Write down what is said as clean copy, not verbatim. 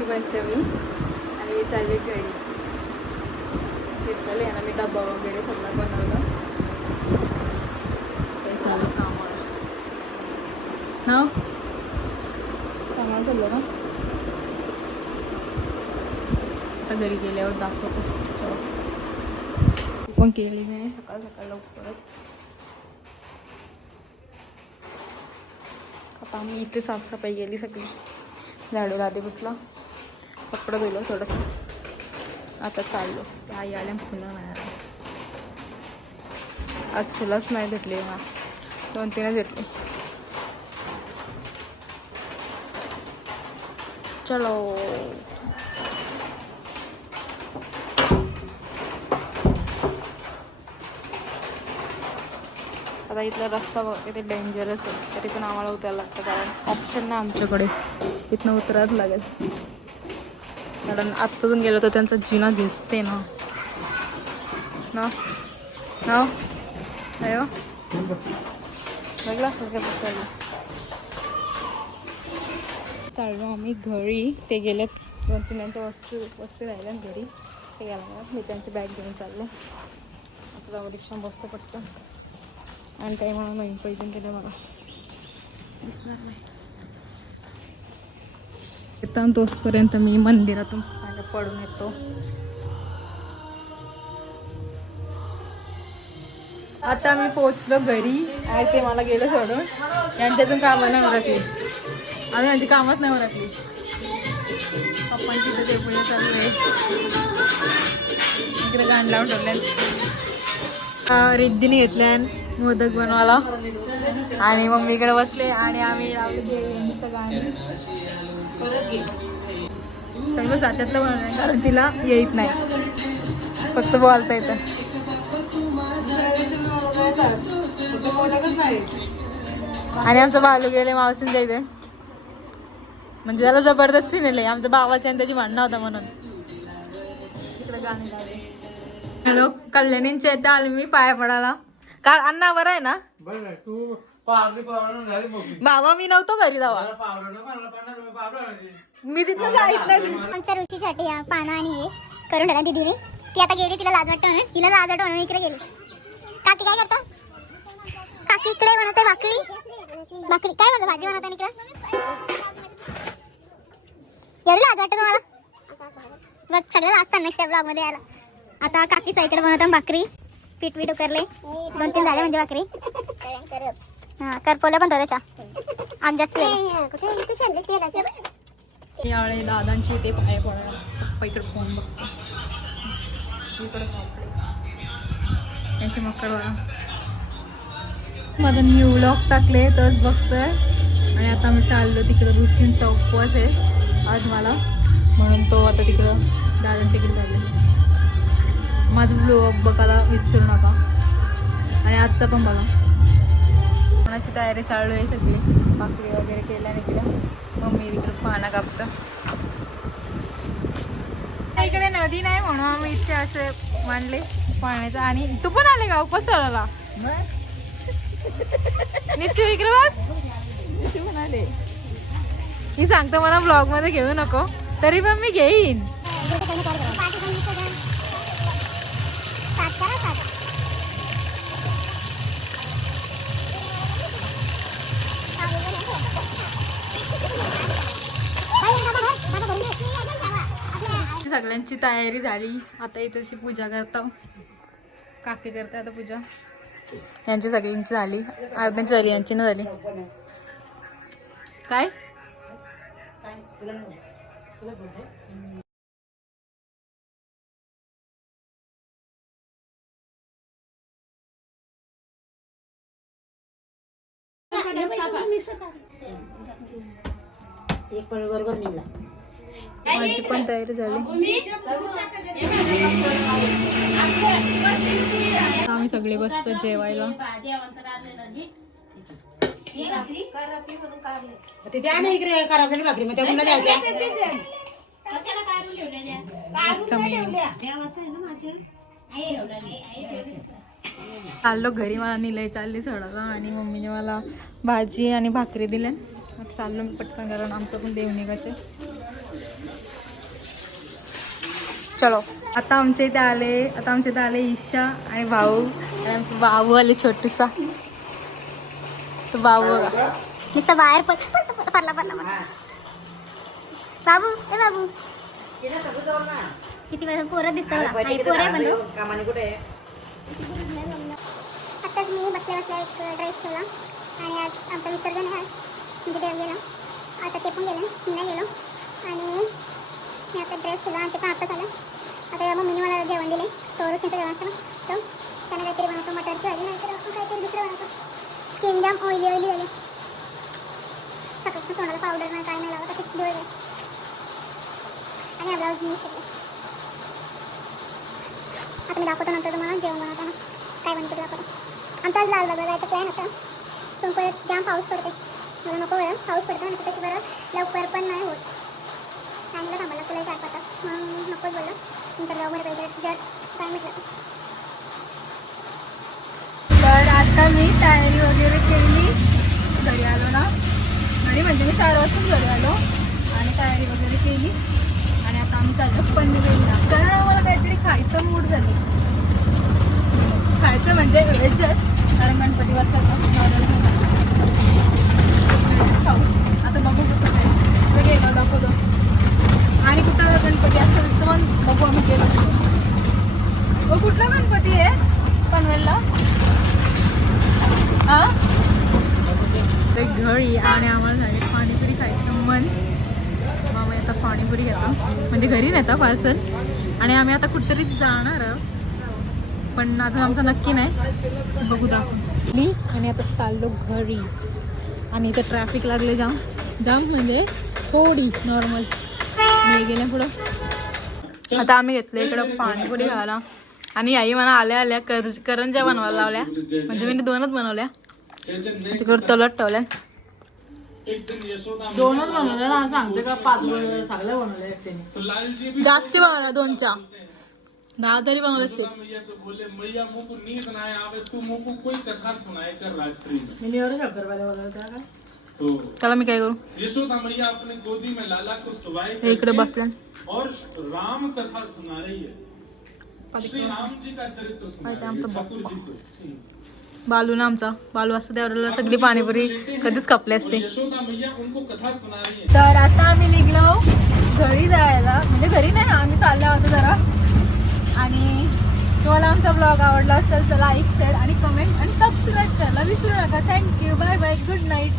नारळाची पंचमी आणि मी चालले घरी. हे चालले ना, मी डब्बा वगैरे सगळं बनवलं. ते चालू कामावर ना, कामाला चाललं ना. आता घरी गेल्यावर दाखवतो. चल पण केली मी सकाळ सकाळ लवकरच. आता आम्ही इथे साफसफाई केली सगळी. झाडू आधी बसला, कपडं धुलं थोडंसं. आता चाललो. ते आई आल्या फुलं नाही. आज फुलंच नाही भेटली मला, 2-3 भेटली. चलो. आता इथला रस्ता बघ किती डेंजरस आहे, तरी पण आम्हाला उतरायला लागतं कारण ऑप्शन नाही आमच्याकडे. इथनं उतरायच लागेल कारण आत्तातून गेलो तर त्यांचा जिना दिसते ना. ना ना अयो लागला चाललो आम्ही घरी. ते गेलेत 2-3 वस्ती राहिल्या घरी. ते गेला मी त्यांची बॅग घेऊन चाललो. आता जाऊ रिक्षा बसतो पटकन. आणि काही म्हणून नवीन पैसे केले मला दिसणार नाही. येताना तोचपर्यंत मी मंदिरातून पाणी पडून येतो. आता मी पोचलो घरी आणि ते मला गेलं सोडून. यांची अजून कामं नाही उरकली, अजून यांची कामच नाही उरकली. पप्पांची तिथे पूजा चालू आहे. इकडे गाण लावून ठेवले. रिद्धीने घेतल्या मोदक बनवायला आणि मम्मीकडे बसले आणि आम्ही लावले देवीचं गाणं. सगळं साच्यातलं बनवलं कारण तिला येत नाही, फक्त बोलता येतं. आणि आमचं बालू गेले मावशींच्या इथे, म्हणजे त्याला जबरदस्ती नेले. आमच्या भावाची आणि त्याची भांडणं होता म्हणून. इकडे गाणी लावले. हॅलो, कल्याणींच्या इथे आले मी पाया पडायला. का अण्णा बरं आहे ना? तू बाबा मी नव्हतो घरी जावा, मी तिथनं जायत नाही. आमच्या ऋषीसाठी पानं आणि हे करून ठेवला दीदीने. ती आता गेली, तिला लाज वाटतं म्हणून. तिला लाज वाटतं म्हणून इकडे गेली. काकी काय करता? काकी इकडे बनवते भाकरी. भाकरी काय बनवते? भाजी बनवते इकडे. एवढी लाज वाटतं तुम्हाला? बघ सगळं असतं नेक्स्ट ब्लॉग मध्ये यायला. आता काकी साईकडे बनवतात भाकरी. पीठ उकरले, 2-3 झाले म्हणजे भाकरी. हा करपोल्या पण थोड्याशा आमच्या यावेळी दादांची इथे पाया पडायला. पप्पा इकडे फोन बघतो, इकडे त्यांची मकर बघा. माझा न्यू व्लॉग टाकले तरच बघतोय. आणि आता आम्ही चाललो तिकडं. ऋषींचा उपवास आहे आज मला, म्हणून तो आता तिकडं दादांच्या तिकडे चालले. माझं व्लॉग बघायला विसरू नका आणि आजचा पण बघा. कोणाची तयारी चालू आहे सगळी. भाकरी वगैरे केल्या इकडे. मम्मी इकडे पाना कापतं. इकडे नदी नाही म्हणून आम्ही इथे असे मांडले पाण्याचं. आणि तू पण आले का उपवास सोडायला? निश्चित इकडे बघ म्हणाले ही सांगतो मला ब्लॉग मध्ये घेऊ नको, तरी पण मी घेईन. सगळ्यांची तयारी झाली. आता इथेची पूजा करतो. काकी करते आता पूजा. यांची सगळ्यांची झाली, अर्ध्यांची झाली, यांची ना झाली. काय एक पळ बरोबर निघला. माझी पण तयारी झाली. आम्ही सगळे बसतो जेवायला. तिथे आहे इकडे करावलेली भाकरी मग त्या गुंडा द्यायच्या. चाललो घरी. मला निलय चालली सोडायला आणि मम्मीने मला भाजी आणि भाकरी दिल्या. चाललो मी पटकन कारण आमचं पण देव निघायचं. चलो आता आमच्या इथे आले ईशा आणि भाऊ आणि आमचा बाबू आले छोटूसा. तो बाबू बघा नुसतं बाहेर पडला बाबू ए बाबू किती वेळ पोरं दिसतं बघा. पोरं आहे पण तो. आत्ताच मी बसल्या एक ड्रेस ठेवला आणि आज आमचं विसर्जन आहे. आज म्हणजे देव गेला आता ते पण गेलं मी नाही गेलो आणि मी आता ड्रेस ठेवला आणि ते पण आत्ताच आलं. आता मम्मीने मला जेवण दिले तो ऋषीचं जेवण असतं ना तो त्याने काहीतरी बनवतो मटरची भाजी नाहीतर आपण काहीतरी दुसरं बनवतो. स्किन जाम ऑइली झाली सकाळचं तोंडाला पावडर नाही काय नाही लावत असे दिवस आहे आणि हा ब्लाऊज मी शिकले. आता मी दाखवतो नंतर तुम्हाला जेवण बनवताना काय बनतं ते दाखवतो. आमचा आज लालबागला जायचा प्लॅन होता पण परत जाम पाऊस पडते मला नको वेळ पाऊस पडतो आणि त्याची बरं लवकर पण नाही होत आणि मला थांबायला तुला 4-5 तास म्हणून नकोच बोललं नंतर जाऊ बरं पाहिजे जर काय म्हटलं. तर आता मी तयारी वगैरे केली घरी आलो ना घरी म्हणजे मी 4 वाजता घरी आलो आणि तयारी वगैरे केली आणि आता आम्ही चाललो पनवेलला कारण आम्हाला काहीतरी खायचं मूड झालं. खायचं म्हणजे व्हेजच कारण गणपती बसतात खाऊ. आता बघू कसं काय तिथे गेलो दाखवतो आणि कुठं गणपती असतं तर मग बघू आम्ही गेलो. कुठला गणपती आहे पनवेलला घरी आणि आम्हाला झाले पाणीपुरी खायचं मन. मग आता पाणीपुरी घेतो म्हणजे घरी नेता पार्सल आणि आम्ही आता कुठेतरी जाणार पण अजून आमचं नक्की नाही बघू दाखवली आणि आता चाललो घरी आणि इथं ट्रॅफिक लागले जाम म्हणजे थोडी नॉर्मल मी गेल्या पुढं. आता आम्ही घेतलं इकडं पाणीपुरी खायला आणि आई मला आल्या करंज्या बनवायला लावल्या म्हणजे मी 2च बनवल्या तिकडं तलत ठेवल्या 2च बनवल्या ना सांगते का 5 सगळ्या बनवल्या एकट्याने जास्ती बनवल्या 2च्या 10 तरी बनवले असते. चला मी काय करू इकडे बसल्या बालू ना आमचा बालू असतं त्यावर सगळी पाणीपुरी कधीच कापली असते. तर आता आम्ही निघलो घरी जायला म्हणजे घरी नाही आम्ही चाललो होतो जरा आणि तुम्हाला आमचा ब्लॉग आवडला असेल तर लाईक शेअर आणि कमेंट आणि सबस्क्राईब करायला विसरू नका. Thank you bye bye good night.